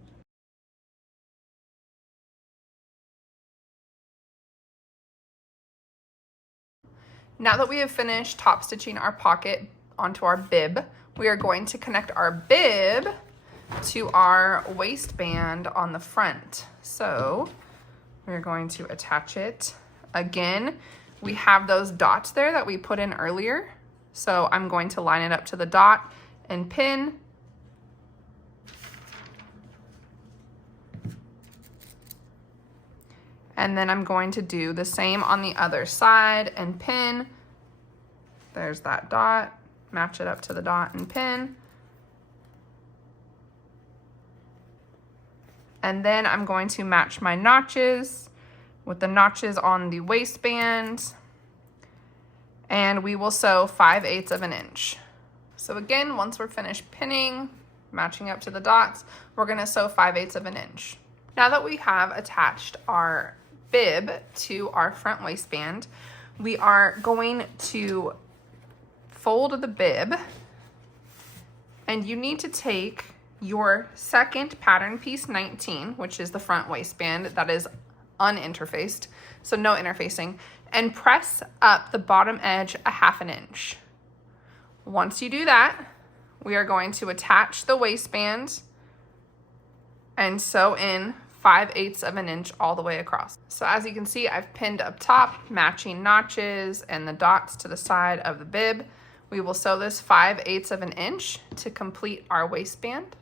Now that we have finished top stitching our pocket onto our bib, we are going to connect our bib to our waistband on the front. So we're going to attach it. Again, we have those dots there that we put in earlier. So I'm going to line it up to the dot and pin. And then I'm going to do the same on the other side and pin. There's that dot, match it up to the dot and pin. And then I'm going to match my notches with the notches on the waistband, and we will sew 5/8 of an inch. So again, once we're finished pinning, matching up to the dots, we're gonna sew 5/8 of an inch. Now that we have attached our bib to our front waistband, we are going to fold the bib, and you need to take your second pattern piece 19, which is the front waistband that is uninterfaced, so no interfacing, and press up the bottom edge 1/2 inch. Once you do that, we are going to attach the waistband and sew in 5/8 of an inch all the way across. So as you can see, I've pinned up top, matching notches and the dots to the side of the bib. We will sew this 5/8 of an inch to complete our waistband.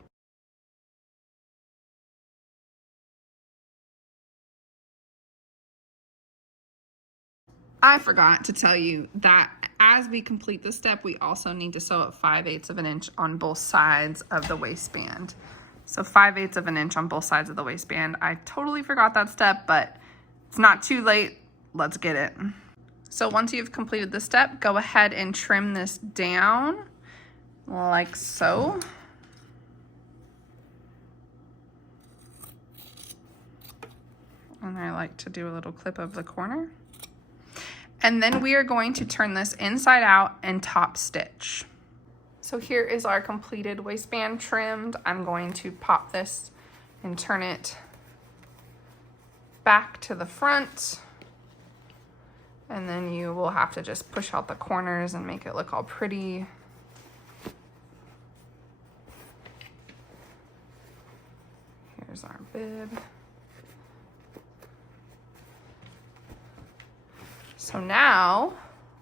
I forgot to tell you that as we complete this step, we also need to sew at 5/8 of an inch on both sides of the waistband. So 5/8 of an inch on both sides of the waistband. I totally forgot that step, but it's not too late. Let's get it. So once you've completed this step, go ahead and trim this down like so. And I like to do a little clip of the corner. And then we are going to turn this inside out and top stitch. So here is our completed waistband trimmed. I'm going to pop this and turn it back to the front. And then you will have to just push out the corners and make it look all pretty. Here's our bib. So now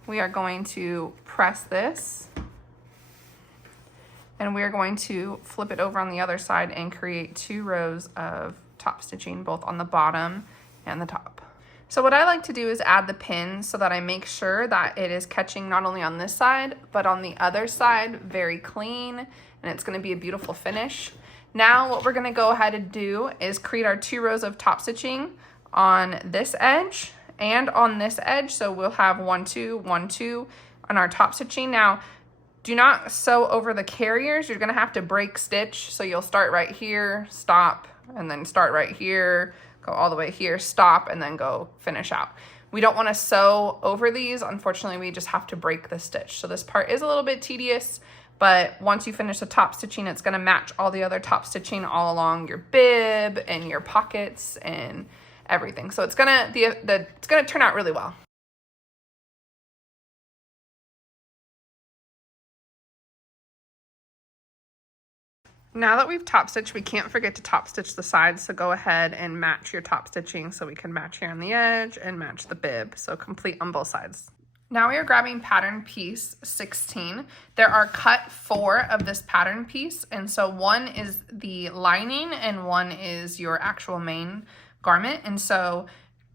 we are going to press this, and we are going to flip it over on the other side and create 2 rows of top stitching, both on the bottom and the top. So what I like to do is add the pin so that I make sure that it is catching not only on this side, but on the other side very clean, and it's gonna be a beautiful finish. Now what we're gonna go ahead and do is create our 2 rows of top stitching on this edge and on this edge. So we'll have 1, 2, 1, 2 on our top stitching. Now, do not sew over the carriers. You're gonna have to break stitch. So you'll start right here, stop, and then start right here, go all the way here, stop, and then go finish out. We don't want to sew over these. Unfortunately, we just have to break the stitch. So this part is a little bit tedious, but once you finish the top stitching, it's going to match all the other top stitching all along your bib and your pockets and everything. So it's going to turn out really well. Now that we've top stitched, we can't forget to top stitch the sides, so go ahead and match your top stitching so we can match here on the edge and match the bib, so complete on both sides. Now we are grabbing pattern piece 16. There are cut 4 of this pattern piece, and so one is the lining and one is your actual main garment, and so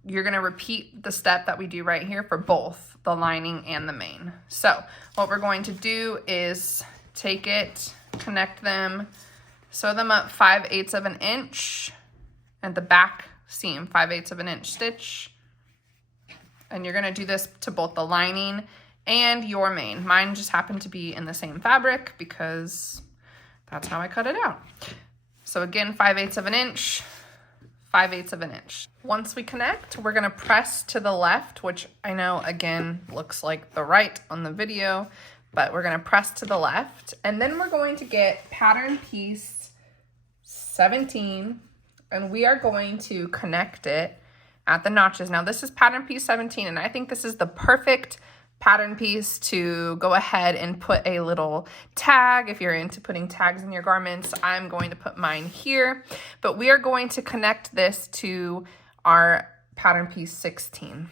you're going to repeat the step that we do right here for both the lining and the main. So what we're going to do is take it, connect them, sew them up 5/8 of an inch at the back seam, 5/8 of an inch stitch. And you're gonna do this to both the lining and your main. Mine just happened to be in the same fabric because that's how I cut it out. So again, 5/8 of an inch, 5/8 of an inch. Once we connect, we're gonna press to the left, which I know again looks like the right on the video, but we're gonna press to the left, and then we're going to get pattern piece 17, and we are going to connect it at the notches. Now this is pattern piece 17, and I think this is the perfect pattern piece to go ahead and put a little tag. If you're into putting tags in your garments, I'm going to put mine here, but we are going to connect this to our pattern piece 16.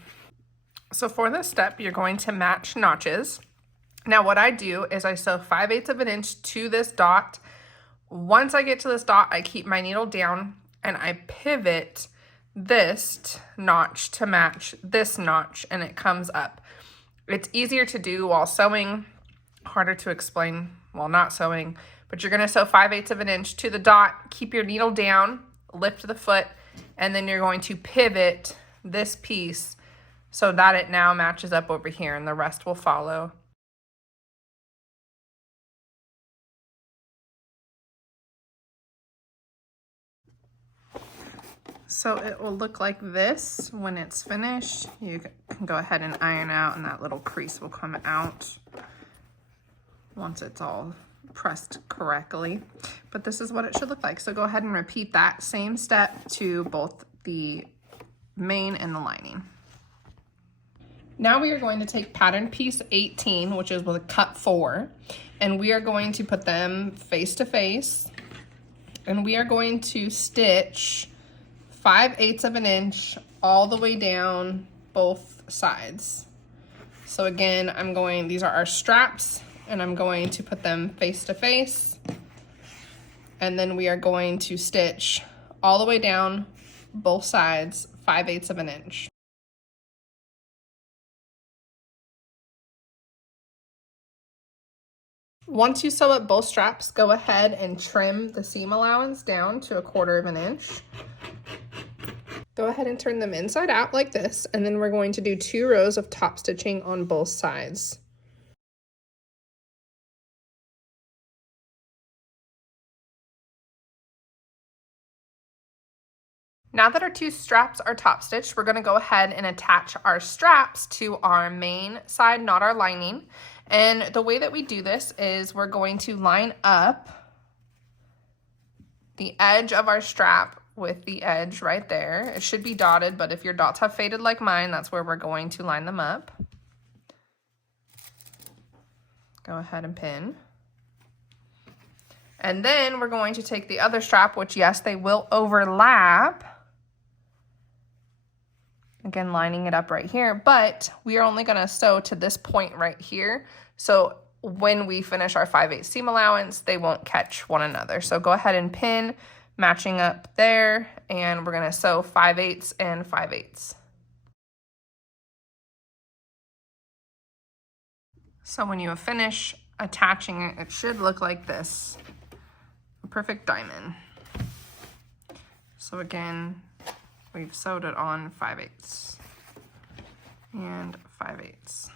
So for this step, you're going to match notches. Now what I do is I sew 5/8 of an inch to this dot. Once I get to this dot, I keep my needle down and I pivot this notch to match this notch, and it comes up. It's easier to do while sewing, harder to explain while not sewing, but you're gonna sew 5/8 of an inch to the dot, keep your needle down, lift the foot, and then you're going to pivot this piece so that it now matches up over here, and the rest will follow. So it will look like this when it's finished. You can go ahead and iron out, and that little crease will come out once it's all pressed correctly. But this is what it should look like. So go ahead and repeat that same step to both the main and the lining. Now we are going to take pattern piece 18, which is with cut 4, and we are going to put them face to face, and we are going to stitch 5/8 of an inch all the way down both sides. So again, these are our straps, and I'm going to put them face to face, and then we are going to stitch all the way down both sides 5/8 of an inch. Once you sew up both straps, go ahead and trim the seam allowance down to 1/4 of an inch. Go ahead and turn them inside out like this, and then we're going to do 2 rows of top stitching on both sides. Now that our 2 straps are top stitched, we're going to go ahead and attach our straps to our main side, not our lining. And the way that we do this is we're going to line up the edge of our strap with the edge right there. It should be dotted, but if your dots have faded like mine, that's where we're going to line them up. Go ahead and pin. And then we're going to take the other strap, which yes, they will overlap. Again, lining it up right here, but we are only gonna sew to this point right here. So when we finish our 5/8 seam allowance, they won't catch one another. So go ahead and pin, matching up there, and we're gonna sew 5/8 and 5/8. So when you finish attaching it, it should look like this, a perfect diamond. So again, we've sewed it on 5/8 and 5/8.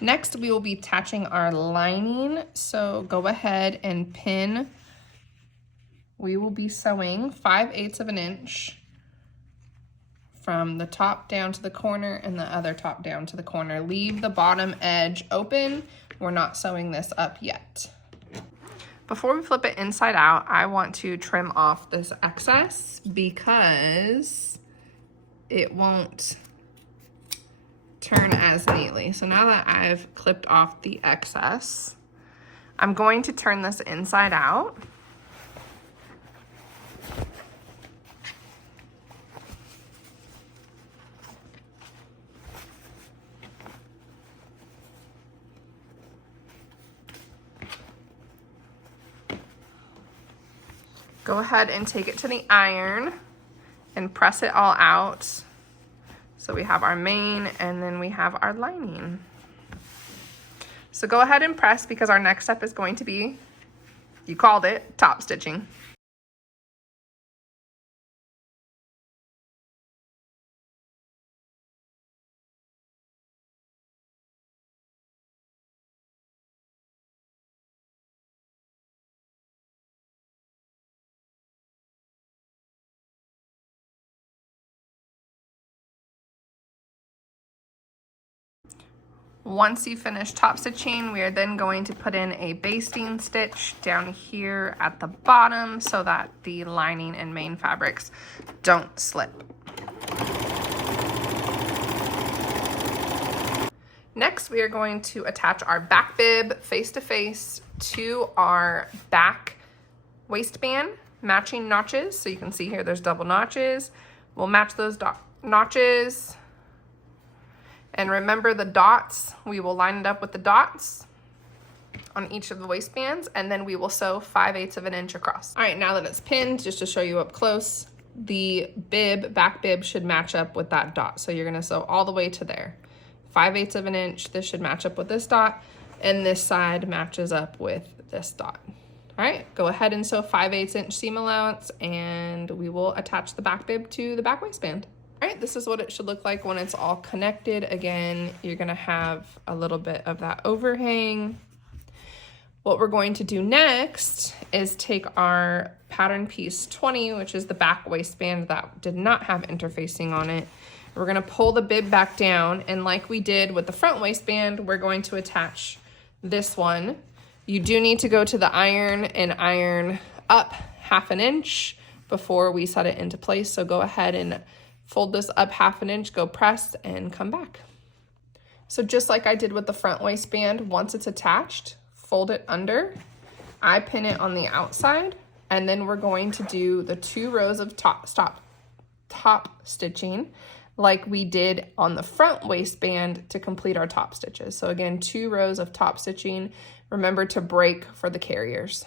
Next, we will be attaching our lining. So go ahead and pin we will be sewing 5/8 of an inch from the top down to the corner and the other top down to the corner. Leave the bottom edge open. We're not sewing this up yet. Before we flip it inside out, I want to trim off this excess because it won't turn as neatly. So now that I've clipped off the excess, I'm going to turn this inside out. Go ahead and take it to the iron and press it all out. So we have our main and then we have our lining. So go ahead and press because our next step is going to be, you called it, top stitching. Once you finish top stitching, we are then going to put in a basting stitch down here at the bottom so that the lining and main fabrics don't slip. Next, we are going to attach our back bib face to face to our back waistband, matching notches. So you can see here there's double notches. We'll match those notches. And remember the dots, we will line it up with the dots on each of the waistbands, and then we will sew 5/8 of an inch across. All right, now that it's pinned, just to show you up close, the bib, back bib should match up with that dot. So you're gonna sew all the way to there. 5/8 of an inch, this should match up with this dot, and this side matches up with this dot. All right, go ahead and sew 5/8 inch seam allowance, and we will attach the back bib to the back waistband. All right, this is what it should look like when it's all connected. Again, you're gonna have a little bit of that overhang. What we're going to do next is take our pattern piece 20, which is the back waistband that did not have interfacing on it. We're gonna pull the bib back down, and like we did with the front waistband, we're going to attach this one. You do need to go to the iron and iron up 1/2 inch before we set it into place. So go ahead and fold this up 1/2 inch, go press, and come back. So just like I did with the front waistband, once it's attached, fold it under. I pin it on the outside, and then we're going to do the 2 rows of top stitching like we did on the front waistband to complete our top stitches. So again, 2 rows of top stitching. Remember to break for the carriers.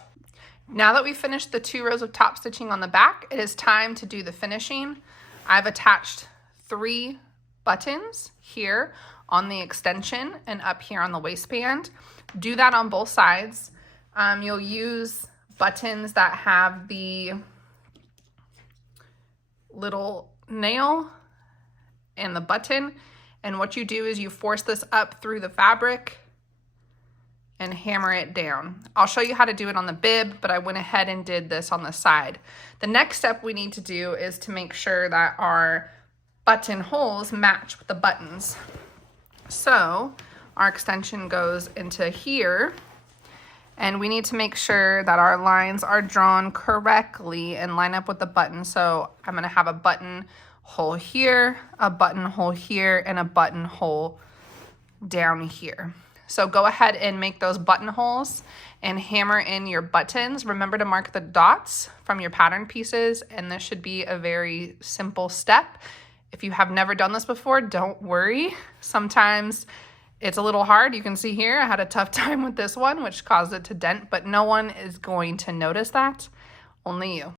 Now that we've finished the 2 rows of top stitching on the back, it is time to do the finishing. I've attached 3 buttons here on the extension and up here on the waistband. Do that on both sides. You'll use buttons that have the little nail and the button. And what you do is you force this up through the fabric and hammer it down. I'll show you how to do it on the bib, but I went ahead and did this on the side. The next step we need to do is to make sure that our button holes match with the buttons. So our extension goes into here, and we need to make sure that our lines are drawn correctly and line up with the button. So I'm gonna have a button hole here, a button hole here, and a button hole down here. So go ahead and make those buttonholes and hammer in your buttons. Remember to mark the dots from your pattern pieces, and this should be a very simple step. If you have never done this before, don't worry. Sometimes it's a little hard. You can see here, I had a tough time with this one, which caused it to dent, but no one is going to notice that, only you.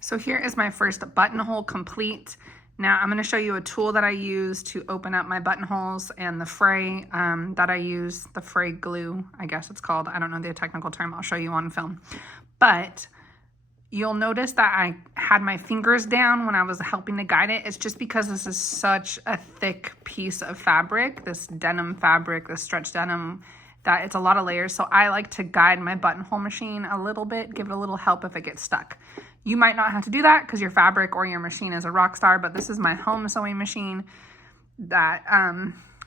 So here is my first buttonhole complete. Now I'm going to show you a tool that I use to open up my buttonholes and the fray that I use, the fray glue, I guess it's called. I don't know the technical term. I'll show you on film. But you'll notice that I had my fingers down when I was helping to guide it. It's just because this is such a thick piece of fabric, this denim fabric, this stretch denim, that it's a lot of layers. So I like to guide my buttonhole machine a little bit, give it a little help if it gets stuck. You might not have to do that because your fabric or your machine is a rock star, but this is my home sewing machine that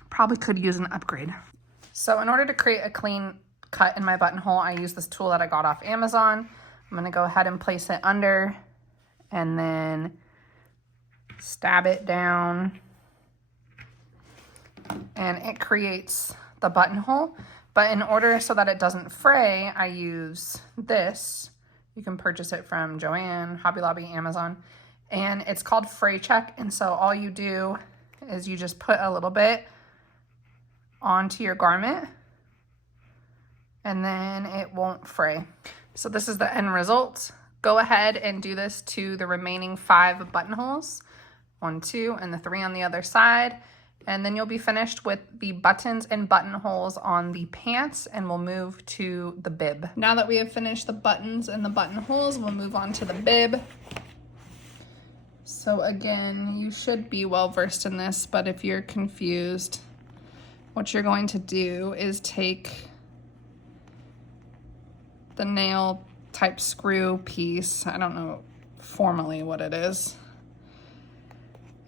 probably could use an upgrade. So in order to create a clean cut in my buttonhole, I use this tool that I got off Amazon. I'm gonna go ahead and place it under and then stab it down, and it creates the buttonhole. But in order so that it doesn't fray, I use this. You can purchase it from Joann, Hobby Lobby, Amazon, and it's called Fray Check. And so all you do is you just put a little bit onto your garment and then it won't fray. So this is the end result. Go ahead and do this to the remaining 5 buttonholes, 1, 2, and the 3 on the other side. And then you'll be finished with the buttons and buttonholes on the pants, and we'll move to the bib. Now that we have finished the buttons and the buttonholes, we'll move on to the bib. So again, you should be well versed in this, but if you're confused, what you're going to do is take the nail type screw piece, I don't know formally what it is,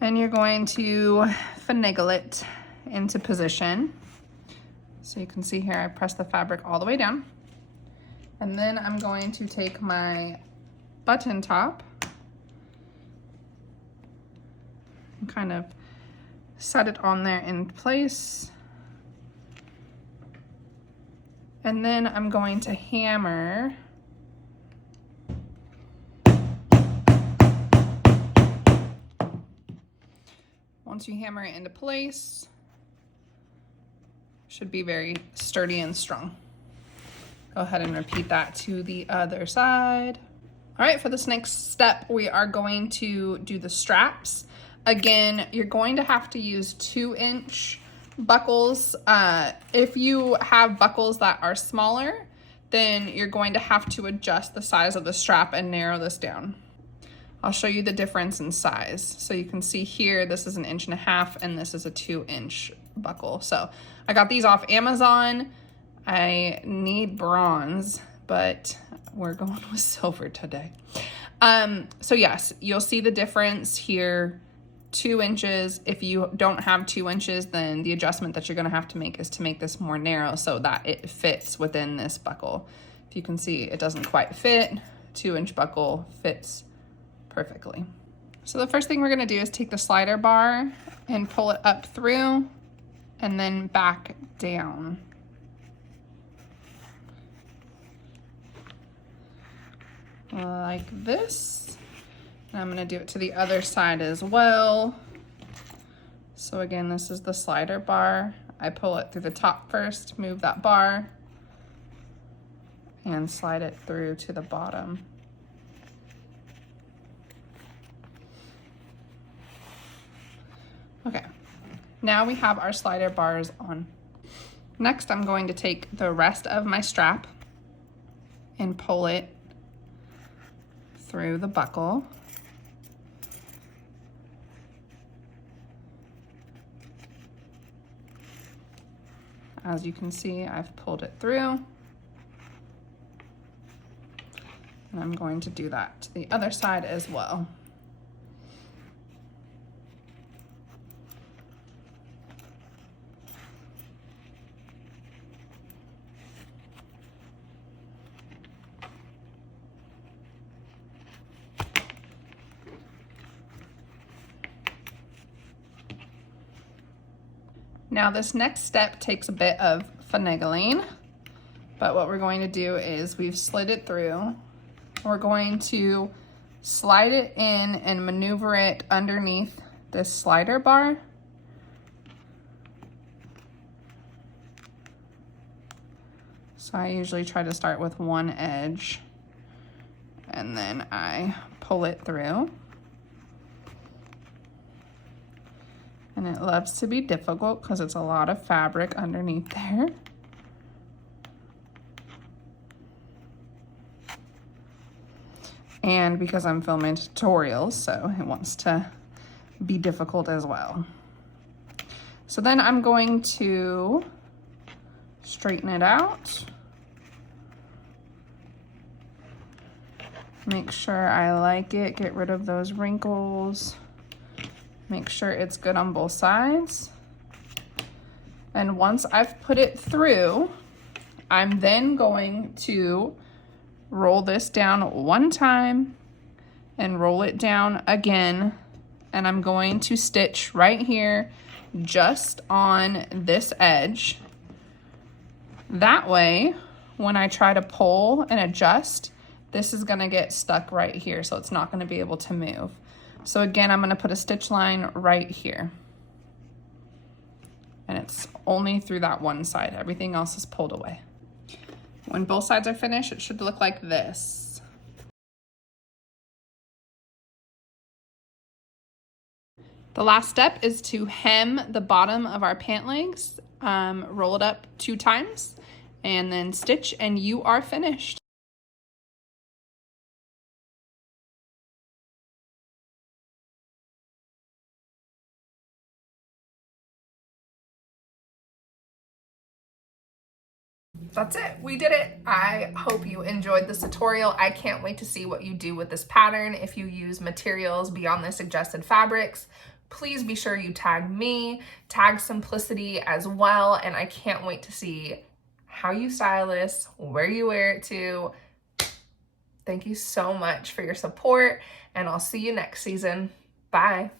and you're going to finagle it into position. So you can see here I press the fabric all the way down, and then I'm going to take my button top and kind of set it on there in place, and then I'm going to hammer Once you hammer it into place, should be very sturdy and strong. Go ahead and repeat that to the other side. All right, for this next step, we are going to do the straps. Again, you're going to have to use 2-inch buckles. If you have buckles that are smaller, then you're going to have to adjust the size of the strap and narrow this down. I'll show you the difference in size. So you can see here, this is 1.5 inches and this is a 2-inch buckle. So I got these off Amazon. I need bronze, but we're going with silver today. So yes, you'll see the difference here, 2 inches. If you don't have 2 inches, then the adjustment that you're gonna have to make is to make this more narrow so that it fits within this buckle. If you can see, it doesn't quite fit. 2-inch buckle fits perfectly. So the first thing we're gonna do is take the slider bar and pull it up through and then back down. Like this. And I'm gonna do it to the other side as well. So again, this is the slider bar. I pull it through the top first, move that bar, and slide it through to the bottom. Okay, now we have our slider bars on. Next, I'm going to take the rest of my strap and pull it through the buckle. As you can see, I've pulled it through. And I'm going to do that to the other side as well. Now this next step takes a bit of finagling, but what we're going to do is we've slid it through. We're going to slide it in and maneuver it underneath this slider bar. So I usually try to start with one edge and then I pull it through. And it loves to be difficult because it's a lot of fabric underneath there. And because I'm filming tutorials, so it wants to be difficult as well. So then I'm going to Straighten it out. Make sure I like it, get rid of those wrinkles. Make sure it's good on both sides. And once I've put it through, I'm then going to roll this down one time and roll it down again. And I'm going to stitch right here just on this edge. That way, when I try to pull and adjust, this is gonna get stuck right here, so it's not gonna be able to move. So again, I'm gonna put a stitch line right here. And it's only through that one side. Everything else is pulled away. When both sides are finished, it should look like this. The last step is to hem the bottom of our pant legs, roll it up 2 times, and then stitch, and you are finished. That's it, we did it. I hope you enjoyed this tutorial. I can't wait to see what you do with this pattern. If you use materials beyond the suggested fabrics, please be sure you tag me, tag Simplicity as well, and I can't wait to see how you style this, where you wear it to. Thank you so much for your support, and I'll see you next season. Bye.